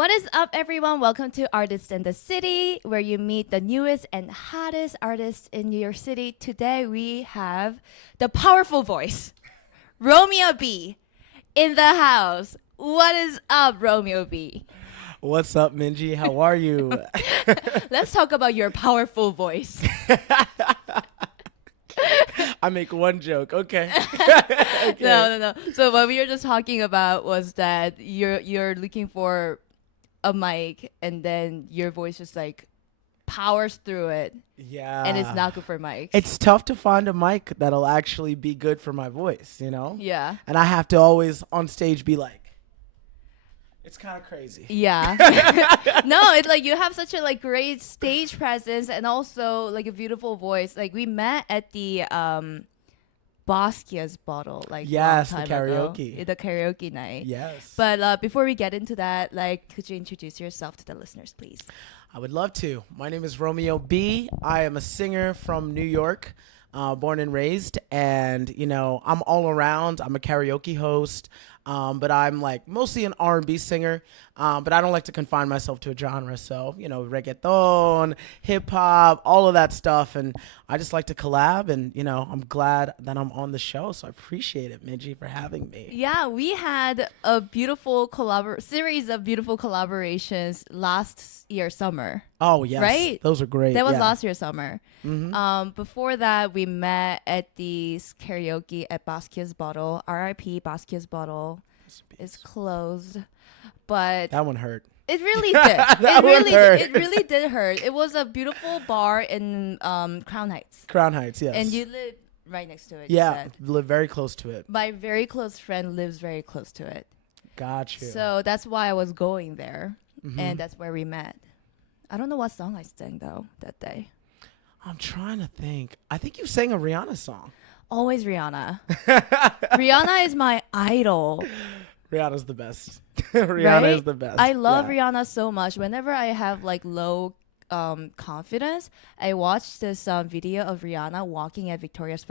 What is up, everyone? Welcome to Artists in the City, where you meet the newest and hottest artists in New York City. Today, we have the powerful voice, Romeo B, in the house. What is up, Romeo B? What's up, Minji? How are you? Let's talk about your powerful voice. I make one joke. Okay. Okay. No. So what we were just talking about was that you're looking for a mic, and then your voice just like powers through it, Yeah. and it's not good for mics. It's tough to find a mic that'll actually be good for my voice, you know? Yeah. And I have to always on stage be like, it's kind of crazy. Yeah. No, it's like you have such a like great stage presence and also like a beautiful voice. Like we met at the Basquiat's bottle like Yes, long the time ago. karaoke. The karaoke night. Yes. But before we get into that, like could you introduce yourself to the listeners, please? I would love to. My name is Romeo B. I am a singer from New York, born and raised. And, you know, I'm all around. I'm a karaoke host. But I'm like mostly an R&B singer, but I don't like to confine myself to a genre. So, you know, reggaeton, hip hop, all of that stuff. And I just like to collab. And, you know, I'm glad that I'm on the show. So I appreciate it, Minji, for having me. Yeah, we had a beautiful series of beautiful collaborations last year summer. Oh, yes. Right? Those are great. That was yeah. last year summer. Before that, we met at the karaoke at Basquiat's Bottle. R.I.P. Basquiat's Bottle is closed, but That one hurt. it really did. That one hurt. It really did hurt. It was a beautiful bar in Crown Heights, Crown Heights, yes. and you live right next to it. You Yeah, said. live very close to it. My very close friend lives very close to it, Got you. so that's why I was going there, and that's where we met. I don't know what song I sang though that day. I'm trying to think. I think you sang a Rihanna song. Always Rihanna. Rihanna is my idol. Rihanna's the best. Rihanna Right? is the best. I love Yeah. Rihanna so much. Whenever I have like low confidence, I watch this video of Rihanna walking at Victoria's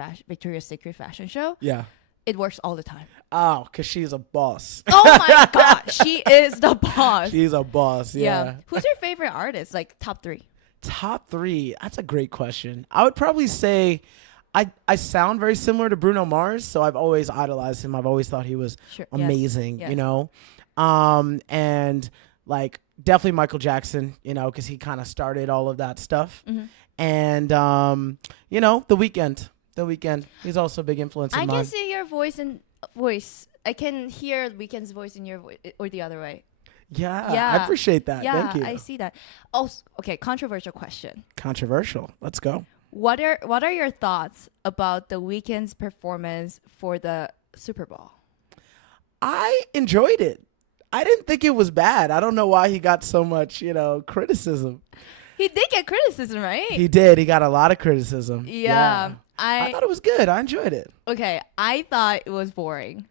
Secret fashion show. Yeah. It works all the time. Oh, because she's a boss. Oh my god, she is the boss. She's a boss, yeah. Who's your favorite artist? Like top 3. Top 3. That's a great question. I would probably say I sound very similar to Bruno Mars, so I've always idolized him. I've always thought he was Sure. amazing, Yes. you know? And like definitely Michael Jackson, you know, because he kind of started all of that stuff. And, you know, The Weeknd. The Weeknd. He's also a big influence in I mine. can see your voice. I can hear Weeknd's voice in your voice, or the other way. Yeah, Yeah. I appreciate that. Yeah, Thank you. I see that. Oh, okay. Controversial question. Controversial. Let's go. What are your thoughts about the Weeknd's performance for the Super Bowl? I enjoyed it. I didn't think it was bad. I don't know why he got so much, you know, criticism. He did get criticism, right? He did. He got a lot of criticism. Yeah. I thought it was good. I enjoyed it. Okay, I thought it was boring.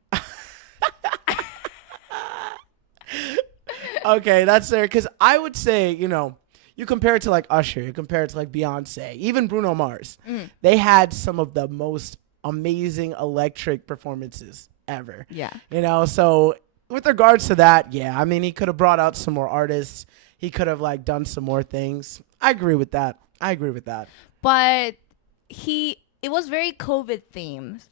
Okay, that's fair. Because I would say, you know, you compare it to like Usher, you compare it to like Beyonce, even Bruno Mars. They had some of the most amazing electric performances ever. Yeah. You know, so with regards to that, yeah, I mean, he could have brought out some more artists. He could have like done some more things. I agree with that. But it was very COVID themed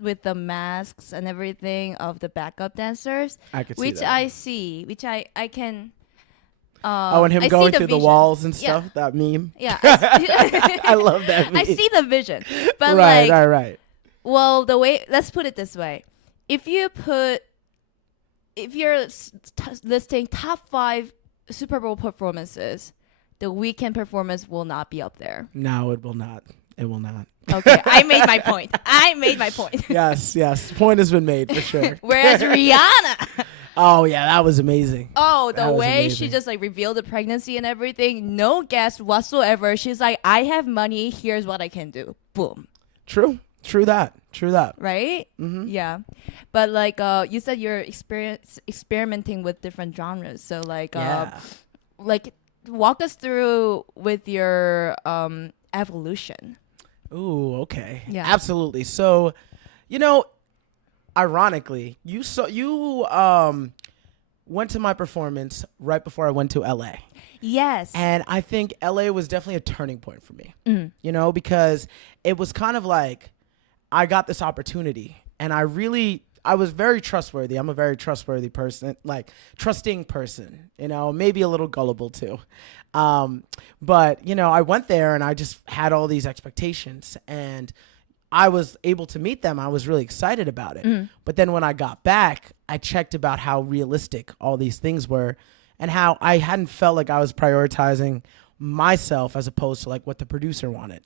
with the masks and everything of the backup dancers, I could see which that. I see, which I can. And him I see going the through the vision. walls and Yeah. stuff, that meme. Yeah, I love that meme. I see the vision, but right, like, right. well, let's put it this way: if you're listing top 5 Super Bowl performances, the Weeknd performance will not be up there. No, it will not. It will not. Okay, I made my point. Yes. Point has been made for sure. Whereas Rihanna, Oh, yeah, that was amazing. the That was way she amazing. just like revealed the pregnancy and everything, no guess whatsoever. She's like, I have money. Here's what I can do. Boom. True that. Right? Yeah. But like you said, you're experimenting with different genres. So like Yeah. like walk us through with your evolution. Ooh, okay. Yeah. Absolutely. So, you know, ironically, you went to my performance right before I went to LA. Yes. And I think LA was definitely a turning point for me, you know, because it was kind of like I got this opportunity and I was very trustworthy. I'm a very trustworthy person, like trusting person, you know, maybe a little gullible too. But, you know, I went there and I just had all these expectations and I was able to meet them. I was really excited about it. But then when I got back, I checked about how realistic all these things were and how I hadn't felt like I was prioritizing myself as opposed to like what the producer wanted.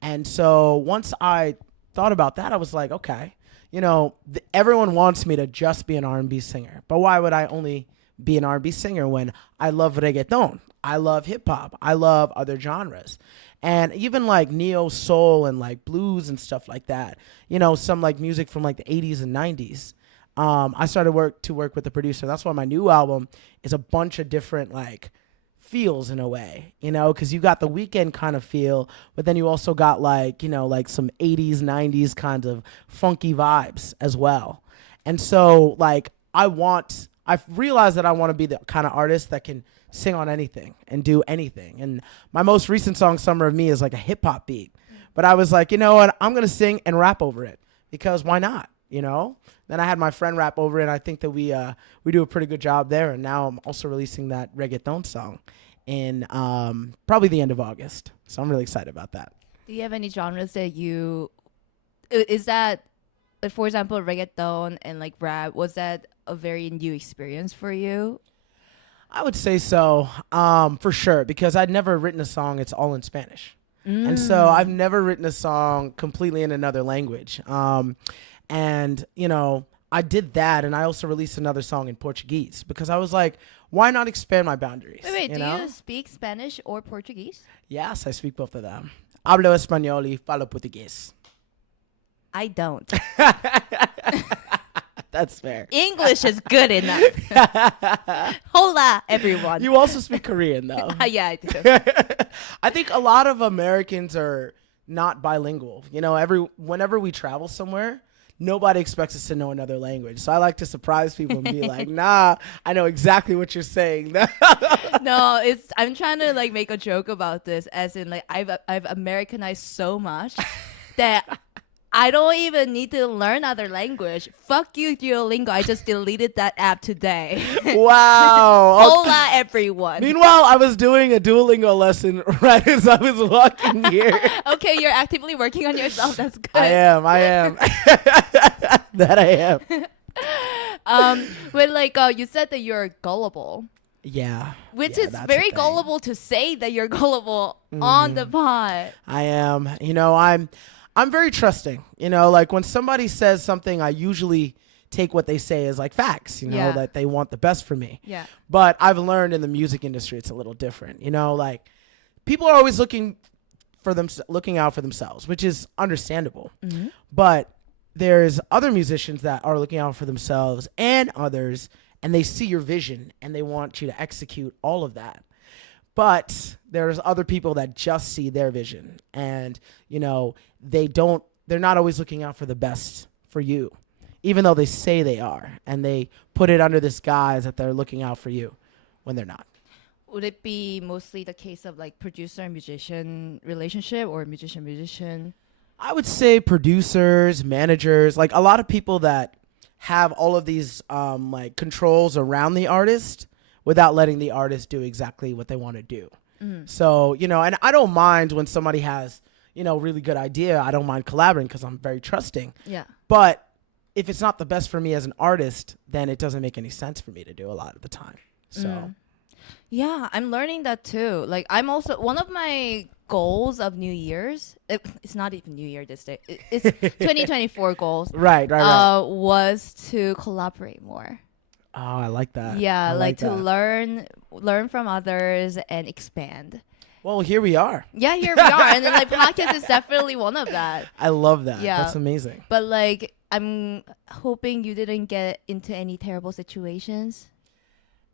And so once I thought about that, I was like, okay, you know, everyone wants me to just be an R&B singer, but why would I only be an R&B singer when I love reggaeton? I love hip hop. I love other genres. And even like neo soul and like blues and stuff like that, you know, some like music from like the 80s and 90s. I started to work with the producer. That's why my new album is a bunch of different like feels in a way, you know, because you got the Weekend kind of feel, but then you also got like, you know, like some 80s, 90s kind of funky vibes as well. And so like I've realized that I want to be the kind of artist that can sing on anything and do anything. And my most recent song, Summer of Me, is like a hip hop beat. But I was like, you know what, I'm going to sing and rap over it because why not, you know? Then I had my friend rap over it, and I think that we do a pretty good job there. And now I'm also releasing that reggaeton song in probably the end of August. So I'm really excited about that. Do you have any genres that is that, like, for example, reggaeton and like rap, was that a very new experience for you? I would say so, for sure, because I'd never written a song. It's all in Spanish. And so I've never written a song completely in another language. And, you know, I did that, and I also released another song in Portuguese because I was like, why not expand my boundaries? Wait, do know? you speak Spanish or Portuguese? Yes, I speak both of them. Hablo español y falo portugués. I don't. That's fair. English is good enough. Hola, everyone. You also speak Korean, though. Yeah, I do. I think a lot of Americans are not bilingual. You know, whenever we travel somewhere, nobody expects us to know another language. So I like to surprise people and be like, nah, I know exactly what you're saying. No, I'm trying to like make a joke about this, as in like I've Americanized so much that I don't even need to learn other language. Fuck you, Duolingo. I just deleted that app today. Wow. Hola, everyone. Meanwhile, I was doing a Duolingo lesson right as I was walking here. Okay, you're actively working on yourself. That's good. I am. That I am. But like you said that you're gullible. Yeah. Which yeah, is that's very the thing. gullible to say that you're gullible on the pod. I am. You know, I'm very trusting. You know, like when somebody says something, I usually take what they say as like facts, you know, Yeah. that they want the best for me. Yeah. But I've learned in the music industry it's a little different. You know, like people are always looking out for themselves, which is understandable. But there's other musicians that are looking out for themselves and others, and they see your vision and they want you to execute all of that. But there's other people that just see their vision, and you know, they're not always looking out for the best for you, even though they say they are, and they put it under this guise that they're looking out for you when they're not. Would it be mostly the case of like producer and musician relationship, or musician? I would say producers, managers, like a lot of people that have all of these like controls around the artist without letting the artist do exactly what they want to do. So, you know, and I don't mind when somebody has, you know, really good idea. I don't mind collaborating because I'm very trusting. Yeah. But if it's not the best for me as an artist, then it doesn't make any sense for me to do a lot of the time. So. Yeah, I'm learning that too. Like, I'm also one of my goals of New Year's. It's not even New Year this day. It's 2024 goals. Right. Was to collaborate more. Oh, I like that. Yeah, I like to that. learn from others and expand. Well, here we are. Yeah, here we are, and then like podcast is definitely one of that. I love that. Yeah. That's amazing. But like, I'm hoping you didn't get into any terrible situations.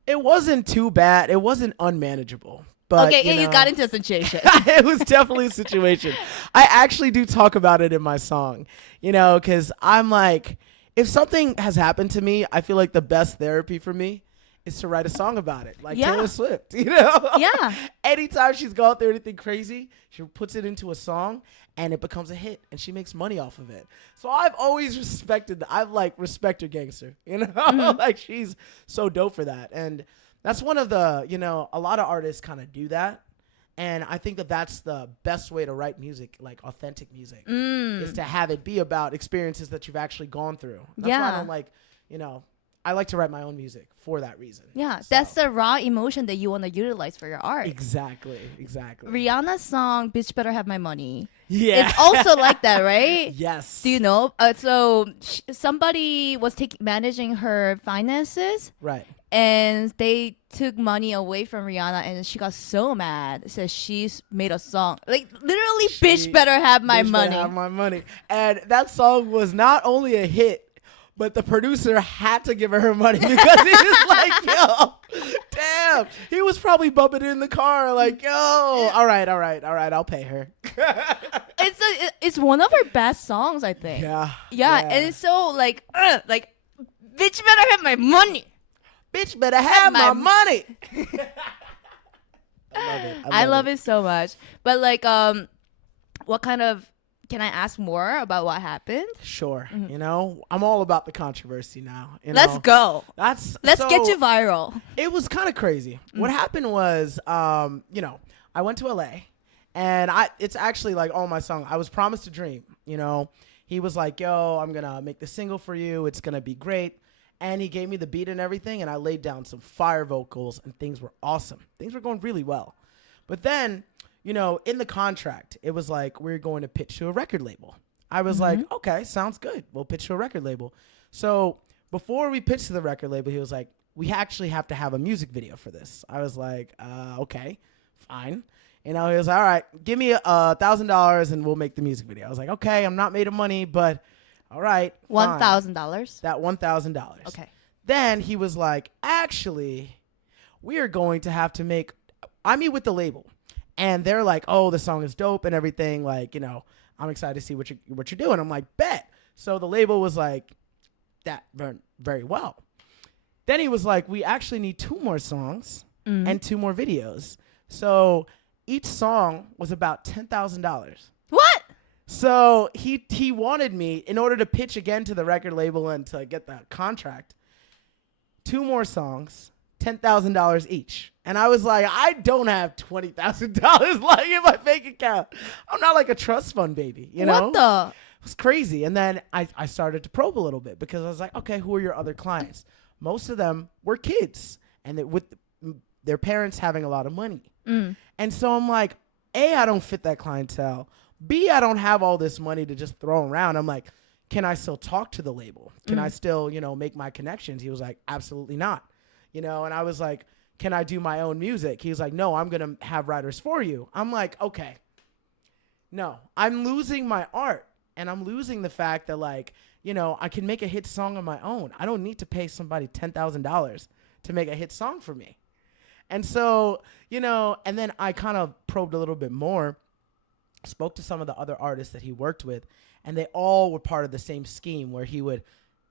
It wasn't too bad. It wasn't unmanageable. But, Okay, you know, got into a situation. it was definitely a situation. I actually do talk about it in my song, you know, because I'm like, if something has happened to me, I feel like the best therapy for me is to write a song about it, like Yeah. Taylor Swift, you know? Yeah. Anytime she's going through anything crazy, she puts it into a song and it becomes a hit and she makes money off of it. So I've always respected that. I've like respect her gangster, you know? Like she's so dope for that. And that's one of the, you know, a lot of artists kind of do that. And I think that that's the best way to write music, like authentic music, is to have it be about experiences that you've actually gone through. That's why I Yeah. don't like, you know, I like to write my own music for that reason. Yeah, So- that's the raw emotion that you want to utilize for your art. Exactly. Rihanna's song "Bitch Better Have My Money." Yeah. It's also like that, right? Yes. Do you know? So somebody was managing her finances, Right. and they took money away from Rihanna, and she got so mad. Says she's made a song like literally, "Bitch Better Have My Bitch Money." Better Have my money. And that song was not only a hit, but the producer had to give her money because he was like, yo, damn. He was probably bumping it in the car like, yo, all right, I'll pay her. It's one of her best songs, I think. Yeah. And it's so like, bitch better have my money. Bitch better have my money. I love it. I love it so much. But like, what kind of? Can I ask more about what happened? Sure. You know, I'm all about the controversy now. You Let's know? go. Let's Get you viral. It was kind of crazy. What happened was, you know, I went to LA, and it's actually like all my song. I was promised a dream. You know, he was like, "Yo, I'm gonna make the single for you. It's gonna be great." And he gave me the beat and everything, and I laid down some fire vocals, and things were awesome. Things were going really well. But then, you know, in the contract, it was like, we're going to pitch to a record label. I was like, okay, sounds good. We'll pitch to a record label. So before we pitched to the record label, he was like, we actually have to have a music video for this. I was like, okay, fine. You know, he was like, all right, give me $1,000 and we'll make the music video. I was like, okay, I'm not made of money, but all right. fine. $1,000. That $1,000. Okay. Then he was like, actually, we are going to have to make, I meet with the label. And they're like, oh, the song is dope and everything. Like, you know, I'm excited to see what you're doing. I'm like, bet. So the label was like, that very, very well. Then he was like, we actually need 2 more songs and 2 more videos. So each song was about $10,000. What? So he wanted me, in order to pitch again to the record label and to get the contract, 2 more songs, $10,000 each. And I was like, I don't have $20,000 lying in my bank account. I'm not like a trust fund baby, you know? What the? It was crazy. And then I started to probe a little bit because I was like, okay, who are your other clients? Most of them were kids and with their parents having a lot of money. And so I'm like, A, I don't fit that clientele. B, I don't have all this money to just throw around. I'm like, can I still talk to the label? Can I still, you know, make my connections? He was like, absolutely not. You know, and I was like, can I do my own music? He was like, no, I'm going to have writers for you. I'm like, okay. No, I'm losing my art. And I'm losing the fact that, like, you know, I can make a hit song on my own. I don't need to pay somebody $10,000 to make a hit song for me. And so, you know, and then I kind of probed a little bit more, spoke to some of the other artists that he worked with, and they all were part of the same scheme where he would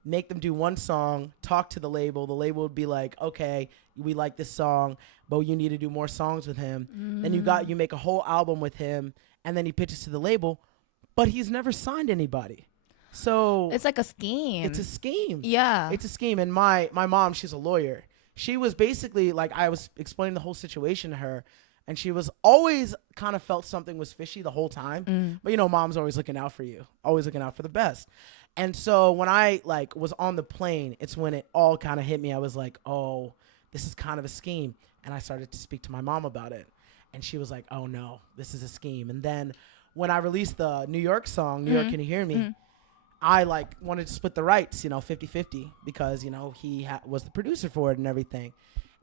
make them do one song, talk to the label. The label would be like, okay, we like this song, but you need to do more songs with him. Then you make a whole album with him, and then he pitches to the label, but he's never signed anybody. So It's like a scheme. it's a scheme. Yeah. It's a scheme. And my mom, she's a lawyer. She was basically like, I was explaining the whole situation to her, and she was always kind of felt something was fishy the whole time. But, you know, mom's always looking out for you, always looking out for the best. And so when I like was on the plane, it's when it all kind of hit me. I was like, oh, this is kind of a scheme. And I started to speak to my mom about it. And she was like, oh, no, this is a scheme. And then when I released the New York song, New York, Can You Hear Me? I like wanted to split the rights, you know, 50-50, because, you know, he was the producer for it and everything.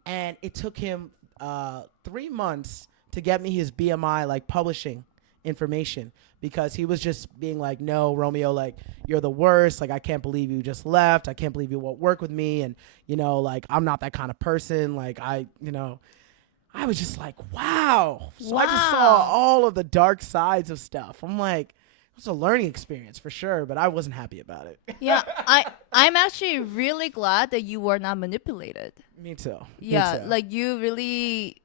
And it took him 3 months to get me his BMI, like, publishing information, because he was just being like, no, Romeo, like, you're the worst. Like, I can't believe you just left. I can't believe you won't work with me. And, you know, like, I'm not that kind of person. Like, I was just like, wow. So I just saw all of the dark sides of stuff. I'm like, it was a learning experience for sure, but I wasn't happy about it. Yeah, I'm actually really glad that you were not manipulated. Me too. Yeah, Me too. like you really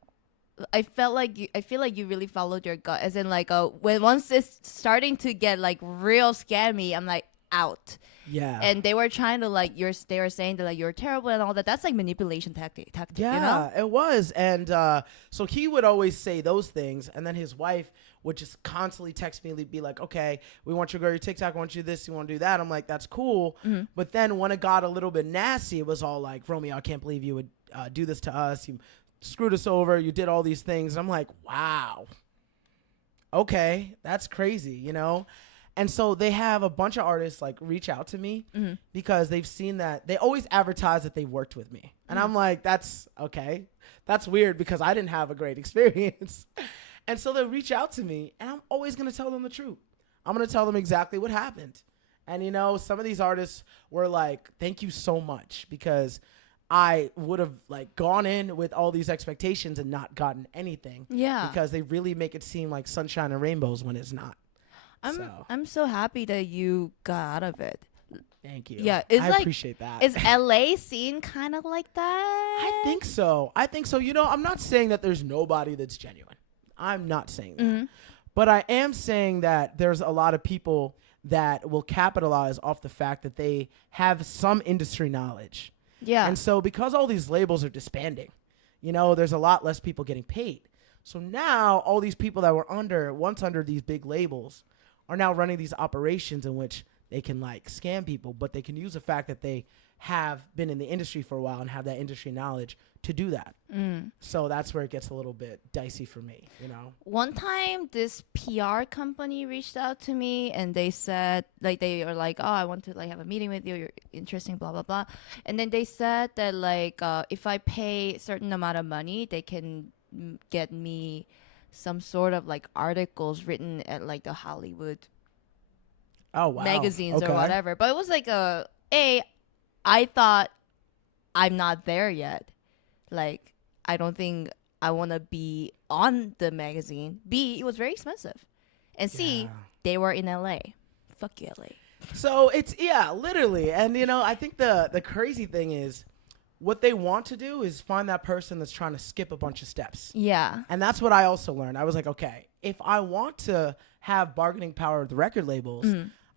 I feel like you really followed your gut, as in like when once it's starting to get like real scammy, I'm like out. Yeah. And they were trying to like they were saying that like you're terrible and all that. That's like manipulation tactic, you know? Yeah, it was. And so he would always say those things. And then his wife would just constantly text me, be like, okay, we want you to go to your TikTok. I want you to do this. You want to do that. I'm like, that's cool. But then when it got a little bit nasty, it was all like, Romeo, I can't believe you would do this to us. You screwed us over. You did all these things. And I'm like, wow. Okay, that's crazy, you know? And so they have a bunch of artists like reach out to me because they've seen that they always advertise that they've worked with me. And I'm like, that's okay. That's weird because I didn't have a great experience. And so they reach out to me and I'm always going to tell them the truth. I'm going to tell them exactly what happened. And, you know, some of these artists were like, thank you so much, because I would have like gone in with all these expectations and not gotten anything. Yeah. Because they really make it seem like sunshine and rainbows when it's not. I'm so happy that you got out of it. Thank you. Yeah, I appreciate that. Is LA scene kind of like that? I think so. You know, I'm not saying that there's nobody that's genuine. I'm not saying that. But I am saying that there's a lot of people that will capitalize off the fact that they have some industry knowledge. Yeah. And so because all these labels are disbanding, you know, there's a lot less people getting paid. So now all these people that were once under these big labels are now running these operations in which they can like scam people, but they can use the fact that they have been in the industry for a while and have that industry knowledge to do that. So that's where it gets a little bit dicey for me, you know? One time this PR company reached out to me and they said, like, they are like, oh, I want to like have a meeting with you. You're interesting, blah, blah, blah. And then they said that like, if I pay a certain amount of money, they can get me some sort of like articles written at like the Hollywood magazines or whatever. But it was like I thought I'm not there yet. Like, I don't think I want to be on the magazine. B, it was very expensive. And C, they were in LA. Fuck you, LA. So it's, yeah, literally. And, you know, I think the crazy thing is what they want to do is find that person that's trying to skip a bunch of steps. Yeah. And that's what I also learned. I was like, okay, if I want to have bargaining power with the record labels,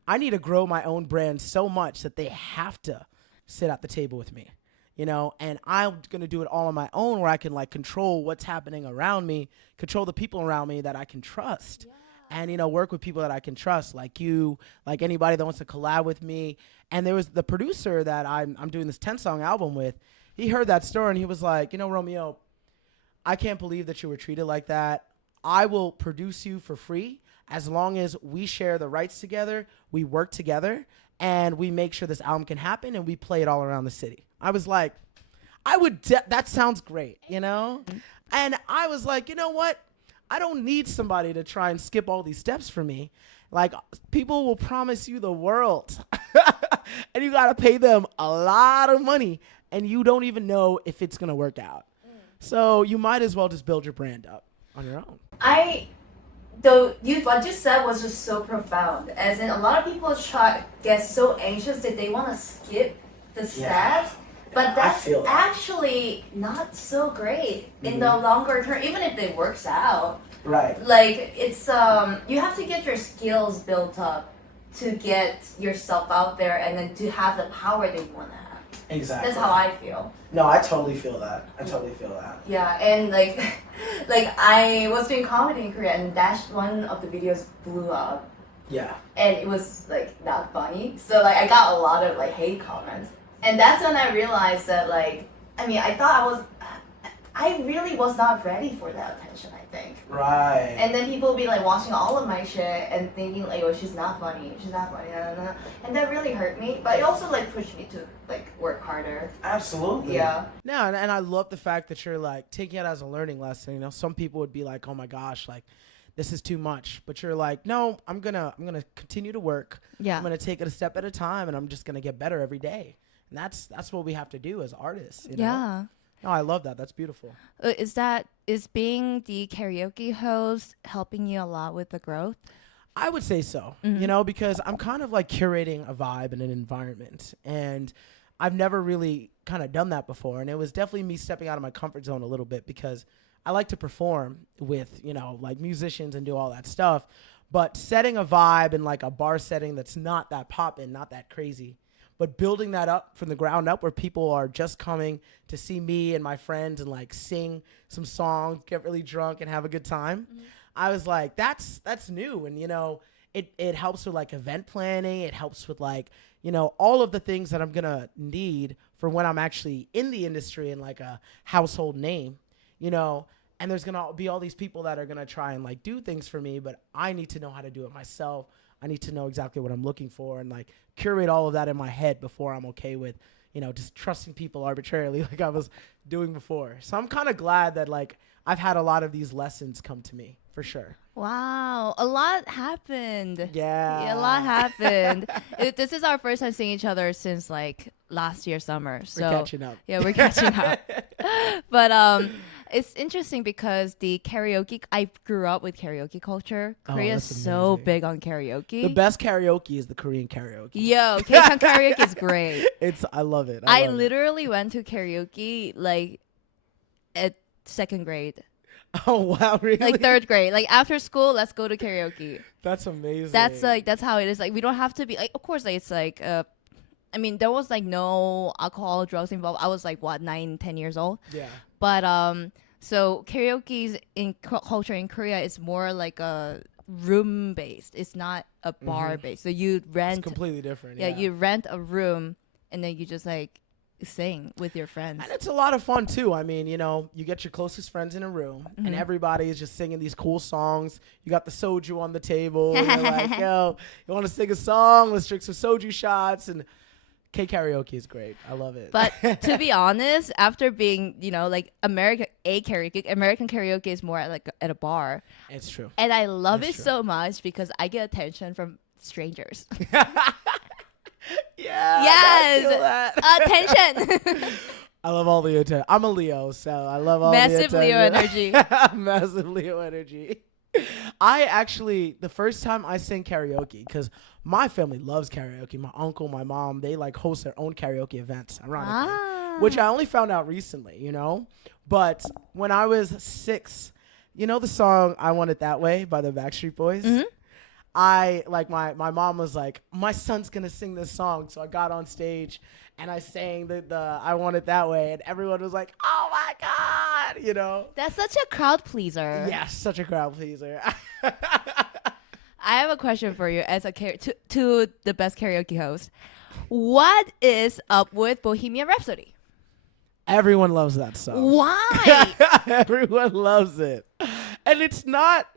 I need to grow my own brand so much that they have to sit at the table with me, you know, and I'm going to do it all on my own, where I can like control what's happening around me, control the people around me that I can trust. And, you know, work with people that I can trust, like you, like anybody that wants to collab with me. And there was the producer that I'm doing this 10-song album with. He heard that story and he was like, you know, Romeo, I can't believe that you were treated like that. I will produce you for free as long as we share the rights together, we work together, and we make sure this album can happen and we play it all around the city. I was like, that sounds great, you know? And I was like, you know what? I don't need somebody to try and skip all these steps for me. Like, people will promise you the world and you got to pay them a lot of money and you don't even know if it's going to work out. So you might as well just build your brand up on your own. What you said was just so profound. As in, a lot of people get so anxious that they want to skip the steps. But that's actually not so great in the longer term, even if it works out. Right. Like, it's you have to get your skills built up to get yourself out there and then to have the power that you want to have. Exactly. That's how I feel. No, I totally feel that. Yeah, and like like I was doing comedy in Korea and one of the videos blew up. Yeah. And it was like not funny. So like I got a lot of like hate comments. And that's when I realized that, like, I mean, I really was not ready for that attention, I think. Right. And then people be like watching all of my shit and thinking like, oh, she's not funny. And that really hurt me. But it also like pushed me to like work harder. Absolutely. Yeah. No, and I love the fact that you're like taking it as a learning lesson. You know, some people would be like, oh my gosh, like, this is too much. But you're like, no, I'm gonna continue to work. Yeah. I'm gonna take it a step at a time and I'm just gonna get better every day. And that's what we have to do as artists. You know? Yeah. No, I love that. That's beautiful. Is being the karaoke host helping you a lot with the growth? I would say so, because I'm kind of like curating a vibe and an environment. And I've never really kind of done that before. And it was definitely me stepping out of my comfort zone a little bit because I like to perform with, like musicians and do all that stuff. But setting a vibe in like a bar setting that's not that poppin', not that crazy, but building that up from the ground up where people are just coming to see me and my friends and like sing some songs, get really drunk and have a good time. I was like, that's new. And, it helps with like event planning. It helps with like, all of the things that I'm going to need for when I'm actually in the industry and like a household name, and there's going to be all these people that are going to try and like do things for me, but I need to know how to do it myself. I need to know exactly what I'm looking for and like curate all of that in my head before I'm okay with, just trusting people arbitrarily like I was doing before. So I'm kind of glad that like I've had a lot of these lessons come to me for sure. Wow, a lot happened. Yeah. A lot happened. This is our first time seeing each other since like last year summer. So We're catching up. Yeah, we're catching up. But it's interesting because the karaoke, I grew up with karaoke culture. Korea is that's so amazing. big on karaoke. The best karaoke is the Korean karaoke. Yo, K-pop karaoke is great. I love it. I love literally went to karaoke like at second grade. Oh wow, really? Like third grade. Like after school, let's go to karaoke. That's amazing. That's how it is. Like we don't have to be like, of course like, it's like I mean there was like no alcohol, drugs involved. I was like what, 9-10 years old. Yeah. But so karaoke's in culture in Korea is more like a room based. It's not a bar based. So you rent It's completely different. yeah, you rent a room and then you just like sing with your friends. And it's a lot of fun too. I mean, you get your closest friends in a room and everybody is just singing these cool songs. You got the soju on the table. And you're like, yo, you want to sing a song? Let's drink some soju shots. And karaoke is great. I love it. But to be honest, after being, like American karaoke is more like at a bar. It's true. And I love It's it true. so much because I get attention from strangers. Yeah. Yes. Attention. I love all the attention. I'm a Leo, so I love all Massive the Leo attention. energy. Massive Leo energy. I actually, the first time I sang karaoke, because my family loves karaoke. My uncle, my mom, they like host their own karaoke events, ironically, which I only found out recently, But when I was 6, the song "I Want It That Way" by the Backstreet Boys. I like my mom was like, my son's gonna sing this song, so I got on stage and I sang the "I Want It That Way," and everyone was like, oh my god, That's such a crowd pleaser. Yes, such a crowd pleaser. I have a question for you as to the best karaoke host. What is up with Bohemian Rhapsody? Everyone loves that song. Why? Everyone loves it, and it's not.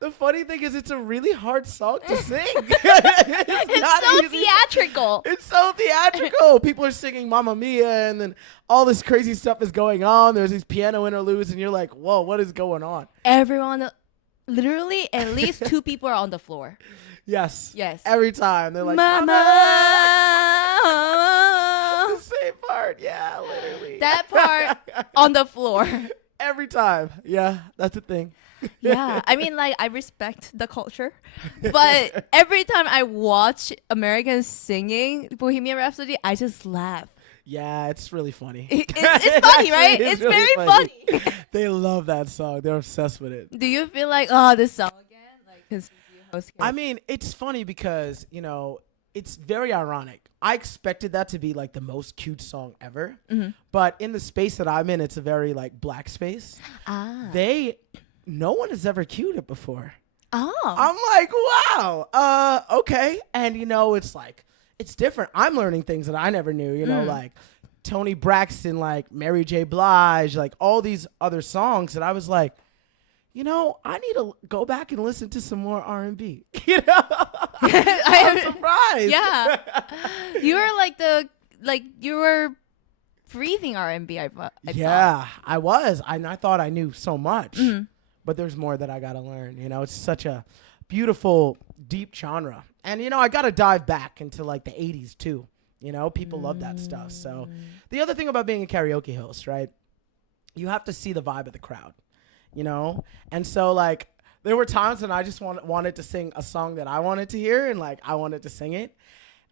The funny thing is, it's a really hard song to sing. It's not so easy. theatrical. It's so theatrical. People are singing Mamma Mia, and then all this crazy stuff is going on. There's these piano interludes, and you're like, whoa, what is going on? Everyone, literally, at least 2 people are on the floor. Yes. Yes. Every time. They're like, Mama. The same part. Yeah, literally. That part on the floor. Every time. Yeah, that's a thing. Yeah, I mean, like, I respect the culture, but every time I watch Americans singing Bohemian Rhapsody, I just laugh. Yeah, it's really funny. It's funny, right? It is It's really very funny. They love that song. They're obsessed with it. Do you feel like, oh, this song again? Like, because I mean, it's funny because, it's very ironic. I expected that to be like the most cute song ever, but in the space that I'm in, it's a very like black space. No one has ever cued it before. Oh. I'm like, wow, okay. And, it's like, it's different. I'm learning things that I never knew, like Tony Braxton, like Mary J. Blige, like all these other songs. And I was like, I need to go back and listen to some more R&B. I'm surprised. Yeah. You were you were breathing R&B, I thought. I was. I thought I knew so much. But there's more that I got to learn. It's such a beautiful, deep genre. And, I got to dive back into like the 80s too. People love that stuff. So the other thing about being a karaoke host, right? You have to see the vibe of the crowd, And so like There were times when I just wanted to sing a song that I wanted to hear and like I wanted to sing it.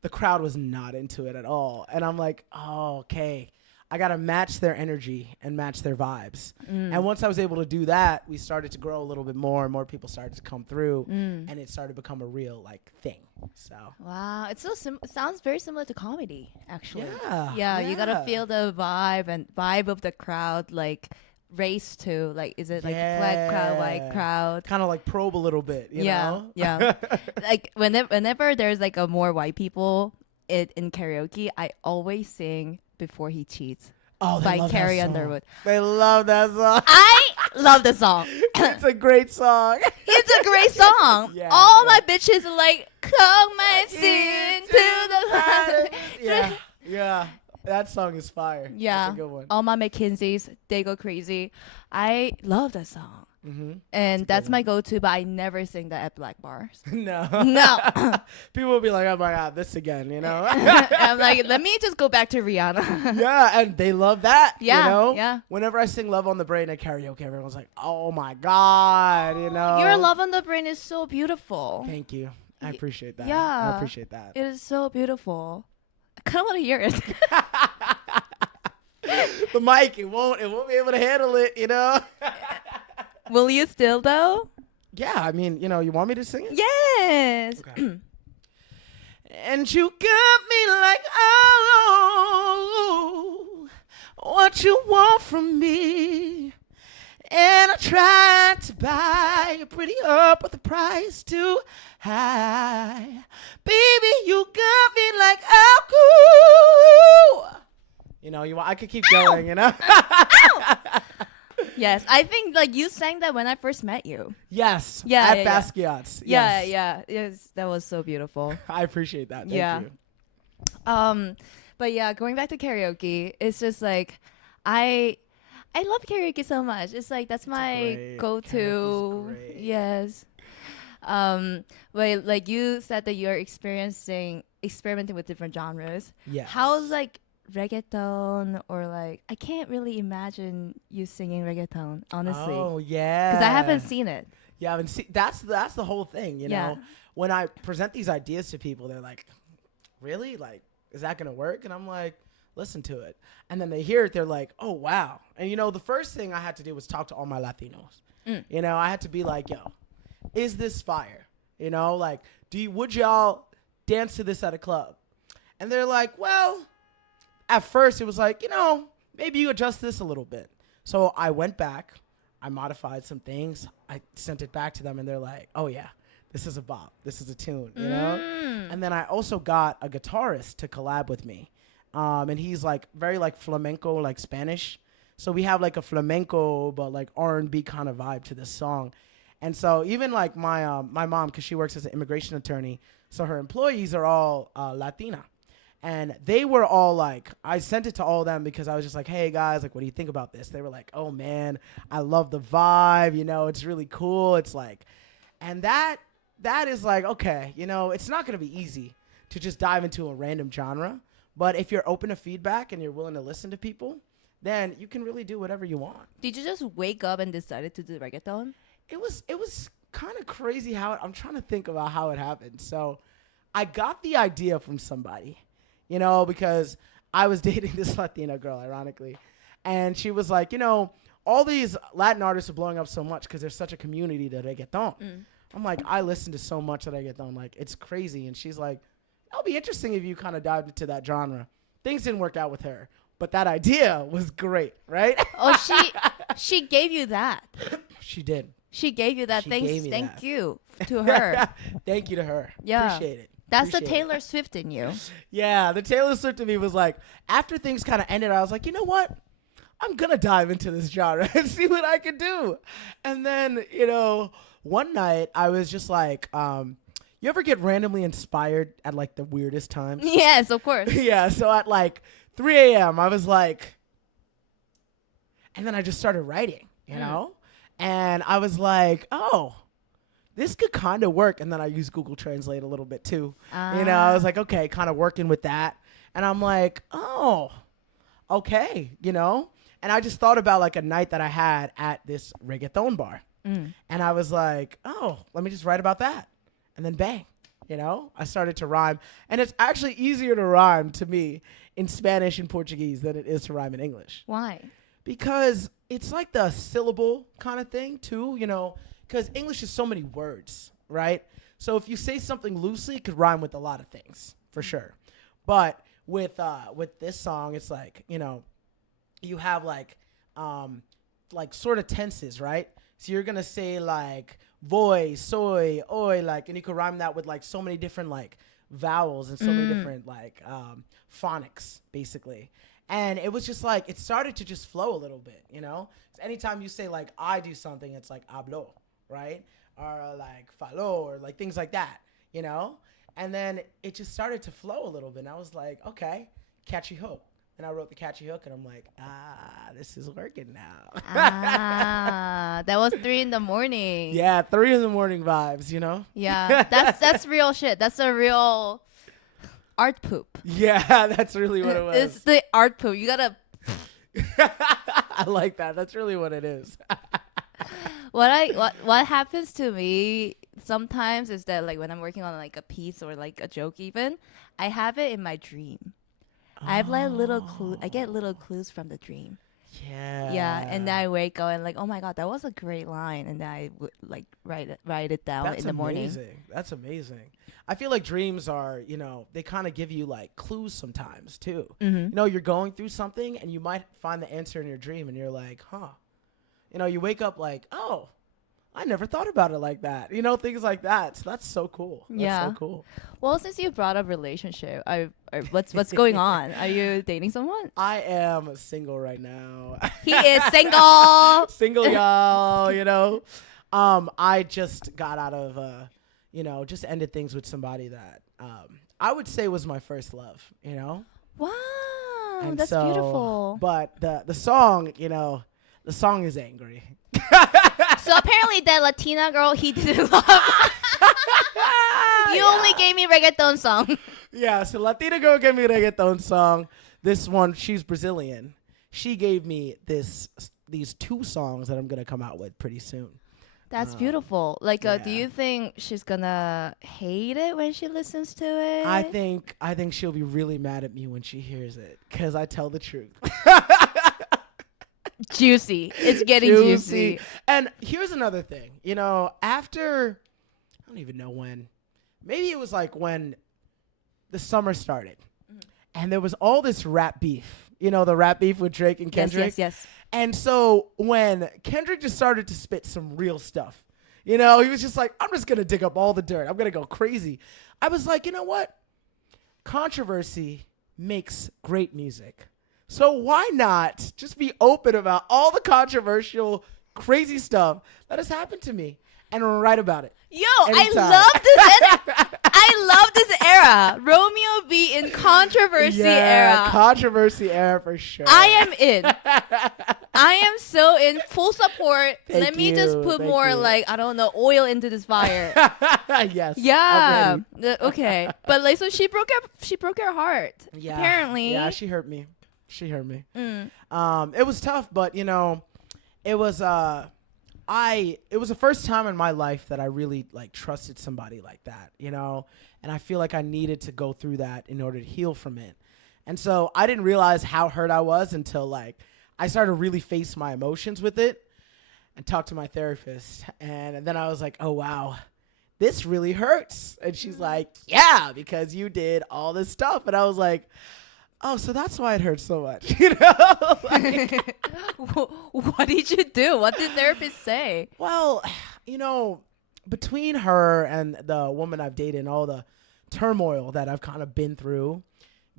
The crowd was not into it at all. And I'm like, oh, okay. I got to match their energy and match their vibes. And once I was able to do that, we started to grow a little bit more and more people started to come through and it started to become a real like thing. So Wow, it's so it sounds very similar to comedy, actually. yeah, You gotta feel the vibe of the crowd, like race to like, is it like black crowd, white crowd? Kind of like probe a little bit, you know? Yeah. Like whenever there's like a more white people in karaoke, I always sing "Before He Cheats" Oh, they by love Carrie that song. Underwood. They love that song. I love the song. It's a great song. It's a great song. Yeah, All yeah. my bitches are like, come and sing to the Yeah, yeah. That song is fire. Yeah. That's a good one. All my McKinseys, they go crazy. I love that song. Mm-hmm. And that's my go-to, but I never sing that at black bars. No. No. People will be like, oh my God, this again, you know? I'm like, let me just go back to Rihanna. Yeah, and they love that, Yeah, you know? yeah. Whenever I sing Love on the Brain at karaoke, everyone's like, oh my God, you know? Your Love on the Brain is so beautiful. Thank you. I appreciate that. Yeah. I appreciate that. It is so beautiful. I kind of want to hear it. The mic, it won't be able to handle it, you know? Will you still, though? Yeah, I mean, you know, you want me to sing it? Yes. Okay. And you got me like, oh, what you want from me. And I tried to buy you pretty up with a price too high. Baby, you got me like, oh, you know, I could keep going, you know? Yes, I think like you sang that when I first met you. Yes. Yeah, At yeah, Basquiat's. Yeah, Yes. yeah. Yes, that was so beautiful. I appreciate that. Thank Yeah. you. But yeah, going back to karaoke, it's just like I love karaoke so much. It's like that's my great. go-to. Karaoke's great. Yes. But like you said that you're experimenting with different genres. Yes. How's like reggaeton or like I can't really imagine you singing reggaeton, honestly. Oh, yeah. Because I haven't seen it. You haven't seen. That's the whole thing, you Yeah. know? When I present these ideas to people, they're like, really? Like, is that going to work? And I'm like, listen to it. And then they hear it, they're like, oh, wow. And, you know, the first thing I had to do was talk to all my Latinos. You know, I had to be like, yo, is this fire? You know, like, would y'all dance to this at a club? And they're like, well, at first it was like, you know, maybe you adjust this a little bit. So I went back, I modified some things, I sent it back to them, and they're like, oh, yeah. This is a bop. This is a tune, you know? And then I also got a guitarist to collab with me. And he's like very like flamenco, like Spanish. So we have like a flamenco, but like R&B kind of vibe to this song. And so even like my mom, because she works as an immigration attorney, so her employees are all Latina. And they were all like, I sent it to all of them because I was just like, hey guys, like, what do you think about this? They were like, oh man, I love the vibe. You know, it's really cool. It's like, and that is like, okay, you know, it's not going to be easy to just dive into a random genre. But if you're open to feedback and you're willing to listen to people, then you can really do whatever you want. Did you just wake up and decided to do reggaeton? It was kind of crazy I'm trying to think about how it happened. So I got the idea from somebody, you know, because I was dating this Latina girl, ironically. And she was like, you know, all these Latin artists are blowing up so much because there's such a community to reggaeton. I'm like, I listen to so much that I get done. Like, it's crazy. And she's like, it'll be interesting if you kind of dived into that genre. Things didn't work out with her, but that idea was great, right? Oh, she gave you that. She did. She gave you that. She gave me Thank that. you to her. Thank you to her. Yeah. Appreciate it. That's the Appreciate it. Taylor Swift in you. Yeah, the Taylor Swift in me was like, after things kind of ended, I was like, you know what? I'm going to dive into this genre and see what I can do. And then, you know, one night I was just like, you ever get randomly inspired at like the weirdest times? Yes, of course. Yeah, so at like 3 a.m. I was like, and then I just started writing, you know? And I was like, oh, this could kind of work. And then I used Google Translate a little bit too. You know, I was like, okay, kind of working with that. And I'm like, oh, okay, you know? And I just thought about like a night that I had at this reggaeton bar. And I was like, oh, let me just write about that. And then bang, I started to rhyme. And it's actually easier to rhyme to me in Spanish and Portuguese than it is to rhyme in English. Why? Because it's like the syllable kind of thing too, because English is so many words, right? So if you say something loosely, it could rhyme with a lot of things for sure. But with this song, it's like, you have like sort of tenses, right? So you're going to say like voy, soy, oi, like, and you could rhyme that with like so many different like vowels and so many different like phonics basically. And it was just like, it started to just flow a little bit, So anytime you say like, I do something, it's like hablo, right? Or like falo or like things like that, And then it just started to flow a little bit. And I was like, okay, catchy hook. And I wrote the catchy hook, and I'm like, this is working now. That was 3 in the morning. Yeah, 3 in the morning vibes, Yeah, that's real shit. That's a real art poop. Yeah, that's really what it was. It's the art poop. You gotta. I like that. That's really what it is. What happens to me sometimes is that like when I'm working on like a piece or like a joke even, I have it in my dream. I have like I get little clues from the dream. Yeah. Yeah, and then I wake up and like, oh my god, that was a great line, and then I would like write it down in the morning. That's amazing. I feel like dreams are, they kind of give you like clues sometimes too. You're going through something and you might find the answer in your dream, and you're like, huh. You wake up like, oh, I never thought about it like that. Things like that. So that's so cool. That's so cool. Well, since you brought up relationship, what's going on? Are you dating someone? I am single right now. He is single. Single, y'all, I just got out of, just ended things with somebody that I would say was my first love, Wow, and that's beautiful. But the song, the song is angry. So apparently that Latina girl he didn't love. You only gave me reggaeton song. Yeah, so Latina girl gave me a reggaeton song. This one, she's Brazilian. She gave me these 2 songs that I'm gonna come out with pretty soon. That's beautiful. Like, yeah. Do you think she's gonna hate it when she listens to it? I think she'll be really mad at me when she hears it because I tell the truth. Juicy. It's getting juicy. And here's another thing. After, I don't even know when. Maybe it was like when the summer started. And there was all this rap beef. The rap beef with Drake and Kendrick. Yes. And so when Kendrick just started to spit some real stuff, he was just like, I'm just going to dig up all the dirt. I'm going to go crazy. I was like, you know what? Controversy makes great music. So why not just be open about all the controversial, crazy stuff that has happened to me and write about it? Yo, anytime. I love this era. Romeo B in controversy era. Controversy era for sure. I am in. I am so in, full support. Let me just put more like, I don't know, oil into this fire. Yes. Yeah. Okay. But like, so she broke her heart. Yeah. Apparently. Yeah, she hurt me. It was tough, but it was it was the first time in my life that I really like trusted somebody like that, and I feel like I needed to go through that in order to heal from it. And so I didn't realize how hurt I was until like I started to really face my emotions with it and talk to my therapist. And then I was like, oh wow, this really hurts. And she's like, yeah, because you did all this stuff. And I was like, oh, so that's why it hurts so much, Like, what did you do? What did therapist say? Well, between her and the woman I've dated and all the turmoil that I've kind of been through,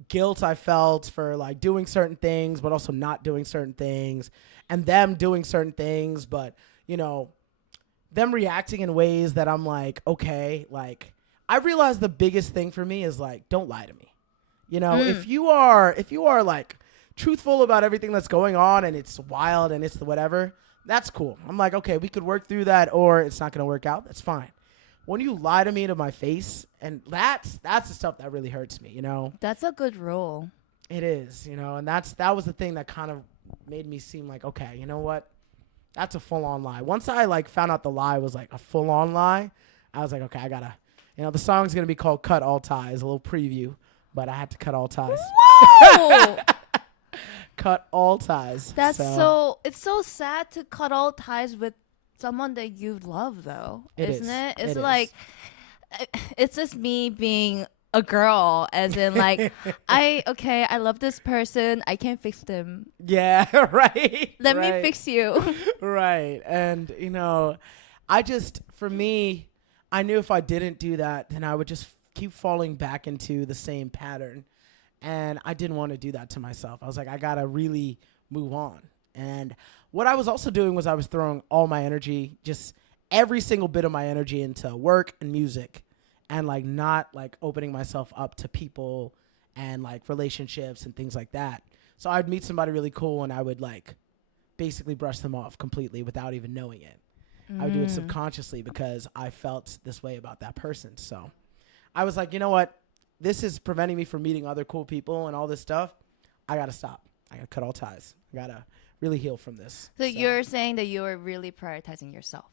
guilt I felt for like doing certain things, but also not doing certain things, and them doing certain things, but, them reacting in ways that I'm like, okay, like I realized the biggest thing for me is like, don't lie to me. If you are like truthful about everything that's going on and it's wild and it's the whatever, that's cool. I'm like, okay, we could work through that, or it's not going to work out. That's fine. When you lie to me to my face, and that's the stuff that really hurts me, That's a good rule. It is, and that was the thing that kind of made me seem like, okay, you know what? That's a full-on lie. Once I like found out the lie was like a full-on lie, I was like, okay, I gotta, the song's gonna be called "Cut All Ties," a little preview, but I had to cut all ties. Whoa! Cut all ties. That's so. It's so sad to cut all ties with someone that you love, though, isn't it? It's It like it's just me being a girl, as in like I love this person. I can't fix them. Yeah, right. Let me right. fix you. Right. And, for me, I knew if I didn't do that, then I would just keep falling back into the same pattern. And I didn't want to do that to myself. I was like, I got to really move on. And what I was also doing was I was throwing all my energy, just every single bit of my energy into work and music, and like not like opening myself up to people and like relationships and things like that. So I'd meet somebody really cool and I would like basically brush them off completely without even knowing it. I would do it subconsciously because I felt this way about that person. So I was like, you know what? This is preventing me from meeting other cool people and all this stuff. I got to stop. I got to cut all ties. I got to really heal from this. So you're saying that you are really prioritizing yourself.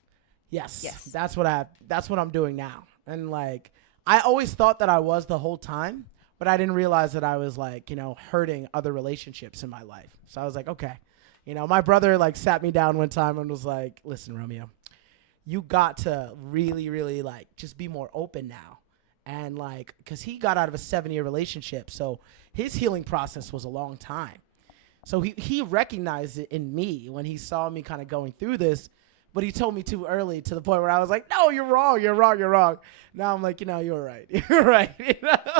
Yes. Yes. That's what I'm doing now. And like, I always thought that I was the whole time, but I didn't realize that I was like, hurting other relationships in my life. So I was like, okay. My brother like sat me down one time and was like, listen, Romeo, you got to really, really like just be more open now. And like, cause he got out of a 7-year relationship. So his healing process was a long time. So he recognized it in me when he saw me kind of going through this, but he told me too early to the point where I was like, no, you're wrong. Now I'm like, you're right. You're right.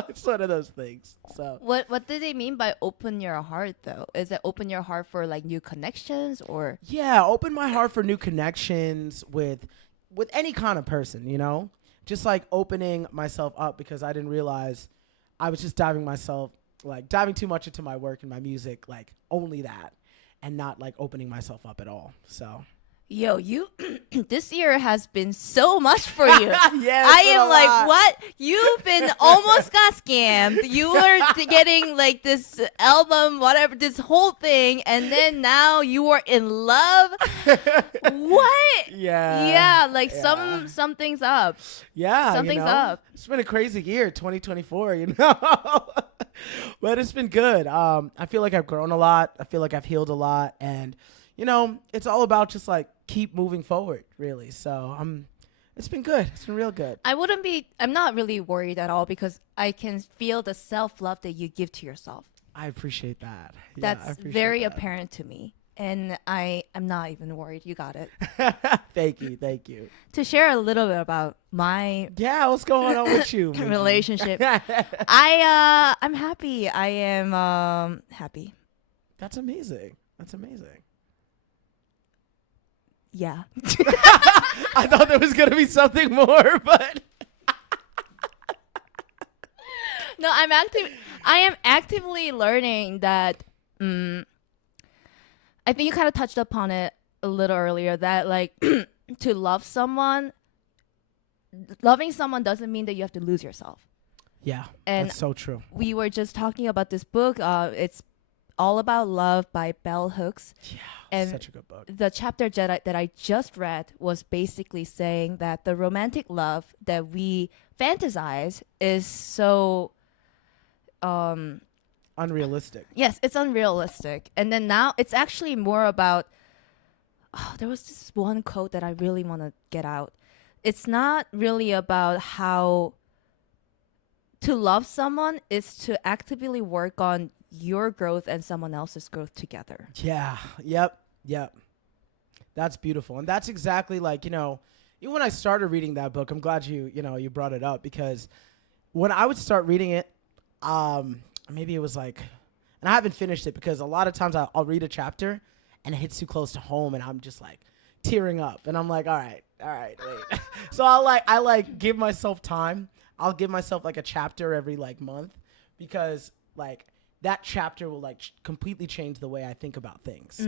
It's one of those things. So What did they mean by open your heart though? Is it open your heart for like new connections or? Yeah, open my heart for new connections with any kind of person, just like opening myself up because I didn't realize I was just diving too much into my work and my music, like only that, and not like opening myself up at all. So. Yo, you this year has been so much for you. Yeah, I am like, what? You've been almost got scammed. You were getting like this album, whatever, this whole thing, and then now you are in love. What? Yeah. Yeah, like Yeah. something's up. Yeah, Something's up. It's been a crazy year, 2024, but it's been good. I feel like I've grown a lot. I feel like I've healed a lot, and it's all about just like keep moving forward, really. So it's been good. It's been real good. I'm not really worried at all because I can feel the self-love that you give to yourself. I appreciate that. That's very apparent to me. And I'm not even worried. You got it. Thank you. To share a little bit about my what's going on with you? Minky? relationship, I'm happy. I am happy. That's amazing. Yeah. I thought there was gonna be something more, but No, I am actively learning that. I think you kind of touched upon it a little earlier that like to loving someone doesn't mean that you have to lose yourself. yeah, And that's so true. we were just talking about this book. It's All About Love by Bell Hooks. Yeah, And such a good book. the chapter that I just read was basically saying that the romantic love that we fantasize is so Unrealistic. yes, it's unrealistic. And then now it's actually more about there was this one quote that I really want to get out. It's not really about how to love someone is to actively work on your growth and someone else's growth together. Yeah. Yep. That's beautiful. And that's exactly like, even when I started reading that book, I'm glad you brought it up because when I would start reading it, maybe it was like, and I haven't finished it because a lot of times I'll read a chapter and it hits too close to home and I'm just like tearing up and I'm like, all right, wait. So I give myself time. I'll give myself like a chapter every like month because like that chapter will like completely change the way I think about things,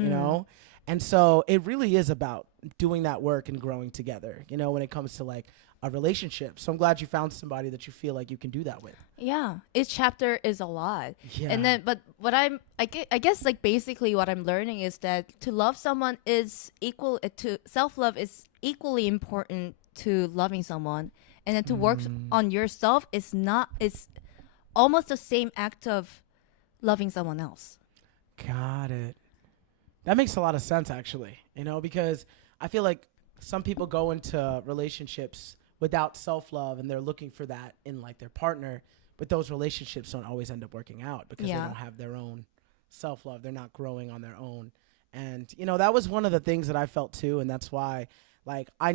And so it really is about doing that work and growing together, when it comes to like a relationship. So I'm glad you found somebody that you feel like you can do that with. Yeah, each chapter is a lot. Yeah. And then, but what I guess like basically what I'm learning is that to love someone is equal to self-love is equally important to loving someone. And then to work on yourself is not, it's almost the same act of loving someone else. Got it. That makes a lot of sense, actually, because I feel like some people go into relationships without self-love and they're looking for that in like their partner, but those relationships don't always end up working out because they don't have their own self-love. They're not growing on their own. And, that was one of the things that I felt too. And that's why like I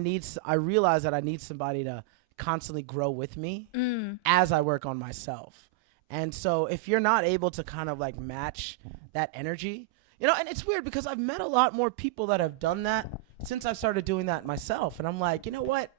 realized that I need somebody to constantly grow with me as I work on myself. And so if you're not able to kind of like match that energy, and it's weird because I've met a lot more people that have done that since I've started doing that myself. And I'm like, you know what?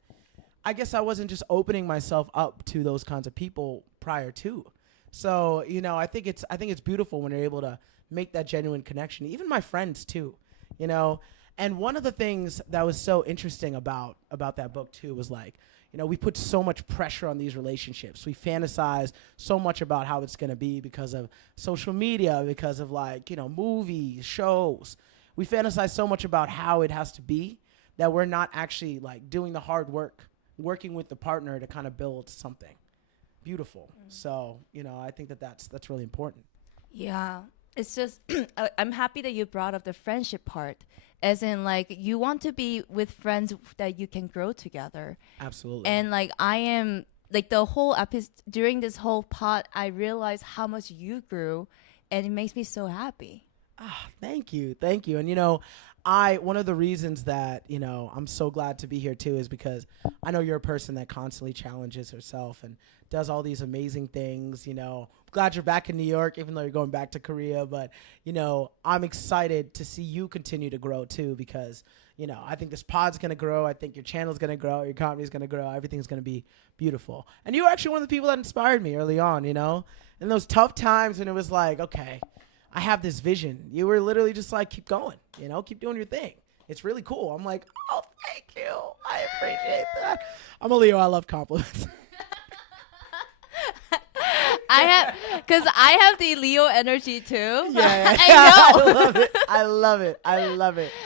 I guess I wasn't just opening myself up to those kinds of people prior to. So, I think it's beautiful when you're able to make that genuine connection. Even my friends too, And one of the things that was so interesting about that book too was like, we put so much pressure on these relationships. We fantasize so much about how it's going to be because of social media, because of like, movies, shows. We fantasize so much about how it has to be that we're not actually like doing the hard work, working with the partner to kind of build something beautiful. So, I think that's really important. Yeah. It's just, I'm happy that you brought up the friendship part. As in, like, you want to be with friends that you can grow together. Absolutely. And, like, I am, like, the whole episode, during this whole pod, I realized how much you grew, and it makes me so happy. Thank you. And, one of the reasons that, I'm so glad to be here too is because I know you're a person that constantly challenges herself and does all these amazing things, Glad you're back in New York, even though you're going back to Korea. But, I'm excited to see you continue to grow too, because, I think this pod's going to grow. I think your channel's going to grow. Your comedy's going to grow. Everything's going to be beautiful. And you were actually one of the people that inspired me early on, in those tough times when it was like, okay, I have this vision. You were literally just like, keep going, keep doing your thing. It's really cool. I'm like, oh, thank you. I appreciate that. I'm a Leo. I love compliments. Because I have the Leo energy too. Yeah. I know. I love it.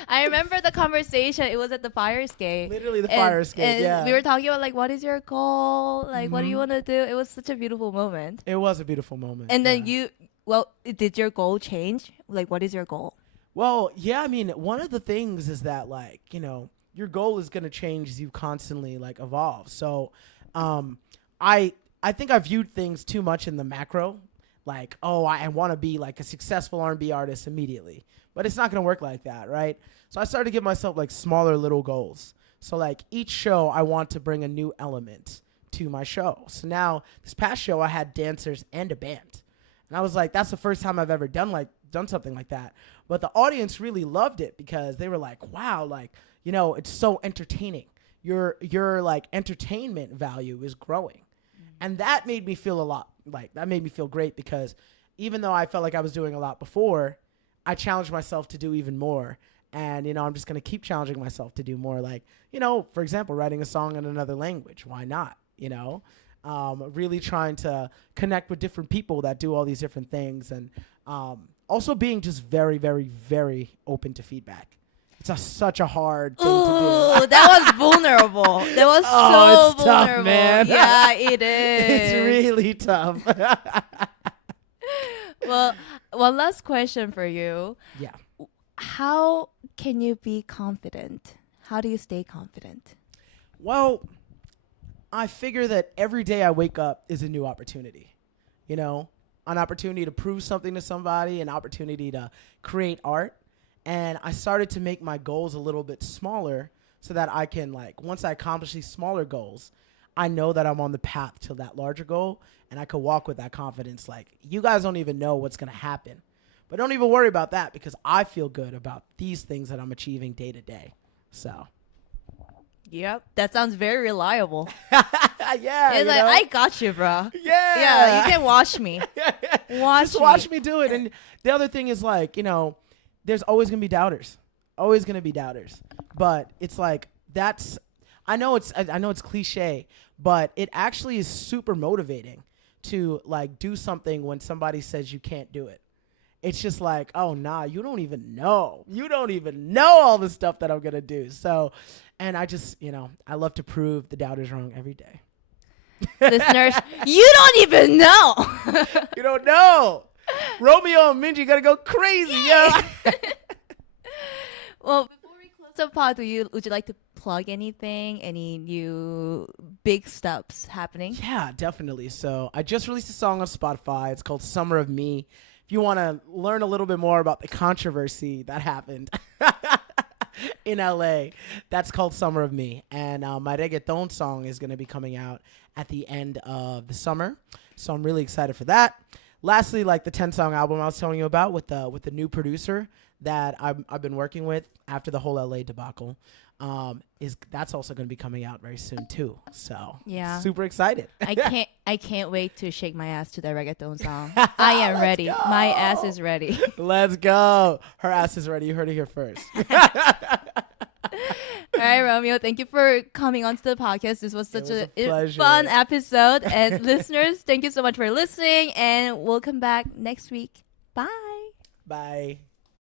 I remember the conversation. It was at the fire escape. Literally the fire escape, and yeah. we were talking about, like, what is your goal? Like, what do you want to do? It was such a beautiful moment. It was a beautiful moment. And then did your goal change? Like, what is your goal? Well, yeah, I mean, one of the things is that, like, your goal is going to change as you constantly, like, evolve. So I think I viewed things too much in the macro. Like, oh, I want to be, like, a successful R&B artist immediately. But it's not going to work like that, right? So I started to give myself, like, smaller little goals. So, like, each show I want to bring a new element to my show. So now, this past show, I had dancers and a band. And I was like, that's the first time I've ever done something like that. But the audience really loved it because they were like, wow, like, it's so entertaining. Your like entertainment value is growing. And that made me feel that made me feel great because even though I felt like I was doing a lot before, I challenged myself to do even more. And, I'm just going to keep challenging myself to do more. Like, for example, writing a song in another language. Why not? Really trying to connect with different people that do all these different things. And also being just very, very, very open to feedback. It's such a hard thing to do. That was vulnerable. That was so it's vulnerable. Tough, man. Yeah, it is. It's really tough. Well, one last question for you. Yeah. How can you be confident? How do you stay confident? Well, I figure that every day I wake up is a new opportunity. An opportunity to prove something to somebody, an opportunity to create art. And I started to make my goals a little bit smaller so that I can, like, once I accomplish these smaller goals, I know that I'm on the path to that larger goal and I could walk with that confidence. Like, you guys don't even know what's going to happen, but don't even worry about that because I feel good about these things that I'm achieving day to day. So. Yep. That sounds very reliable. Yeah. It's like, I got you, bro. Yeah. Yeah, you can watch me. Just watch me do it. And the other thing is, like, there's always going to be doubters. Always gonna be doubters. But it's like that's I know it's cliche, but it actually is super motivating to like do something when somebody says you can't do it. It's just like, oh nah, you don't even know. You don't even know all the stuff that I'm gonna do. So, and I just, I love to prove the doubters wrong every day. Listeners, you don't even know. You don't know. Romeo and Minji gotta go crazy, yo. Well, before we close the pod, would you like to plug anything? Any new big steps happening? Yeah, definitely. So I just released a song on Spotify. It's called Summer of Me. If you want to learn a little bit more about the controversy that happened in LA, that's called Summer of Me. And my reggaeton song is going to be coming out at the end of the summer. So I'm really excited for that. Lastly, like the 10-song album I was telling you about with the new producer that I've been working with after the whole LA debacle, that's also going to be coming out very soon too. So Yeah. super excited. I can't wait to shake my ass to that reggaeton song. I am ready. Go. My ass is ready. Let's go. Her ass is ready. You heard it here first. All right, Romeo, thank you for coming onto the podcast. This was such a a pleasure. fun episode. And listeners, thank you so much for listening. And we'll come back next week. Bye. Bye.